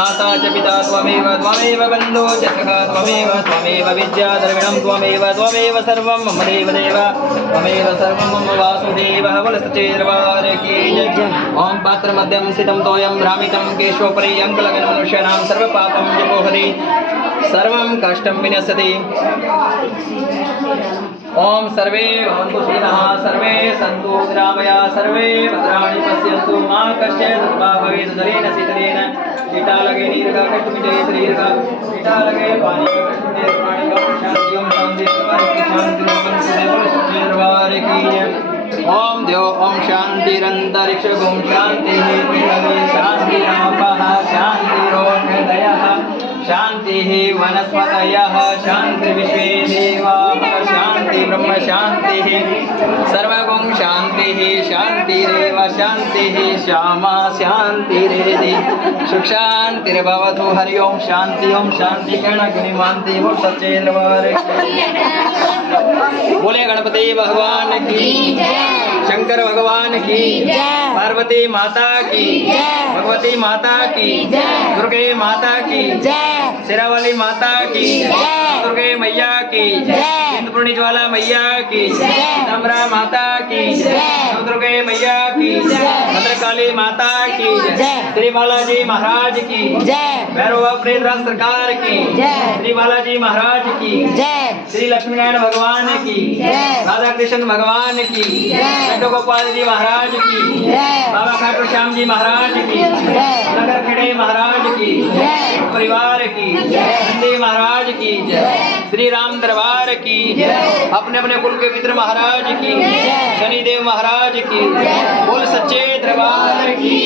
माता च पिता त्वमेव त्वमेव बन्धो च सखा त्वमेव त्वमेव विद्या द्रविणं त्वमेव त्वमेव सर्वं मम देवदेव त्वमेव सर्वं मम वासुदेवः वलसचेर्वारकी ओम पात्र मध्यम स्थितं तोयं भ्रामितं केशोपरि अंकलगन मनुष्याणां सर्वपापं विमोहति सर्वं कष्टं विनश्यति ओम सर्वे भवन्तु सुखिनः सर्वे सन्तु निरामयाः सर्वे भद्राणि पश्यन्तु मा कश्चित् दुःखं भवेत् दरेण शीतलेन कीटा लगे नीर का कष्ट मिटे शरीर का कीटा लगे पानी का कष्ट मिटे प्राणी का शांति ओम शांति दरबार की ओम देव ओम शांतिरंतरिक्ष ओम शांति पृथ्वी शांति आपः शांतिरोषधयः शांति वनस्पतयः शांति विश्वे देवाः शांति ब्रह्म शांति सर्वगुण शांति शांतिरेव शांति श्यामा शांतिरेधि सुख शांतिर्भवतु हरि ओम शांति गणगणिमान्ति वो सच्चेन्द्रवार बोले गणपति भगवान की शंकर भगवान की पार्वती माता की भगवती माता की दुर्गे माता की शेरावाली माता की दुर्गे मैया की इंद्रपूर्णी ज्वाला मैया की ताम्रा माता की दुर्गे मैया की भद्रकाली माता की श्री बालाजी महाराज की भैरव प्रेतराज सरकार की श्री बालाजी महाराज की श्री लक्ष्मी नारायण भगवान की राधा कृष्ण भगवान की गोपाल जी महाराज की बाबा खाटू श्याम जी महाराज की नगर खेड़े महाराज की परिवार की नंदी महाराज की श्री राम दरबार की अपने अपने कुल के पितृ महाराज की शनिदेव महाराज की बोल सच्चे दरबार की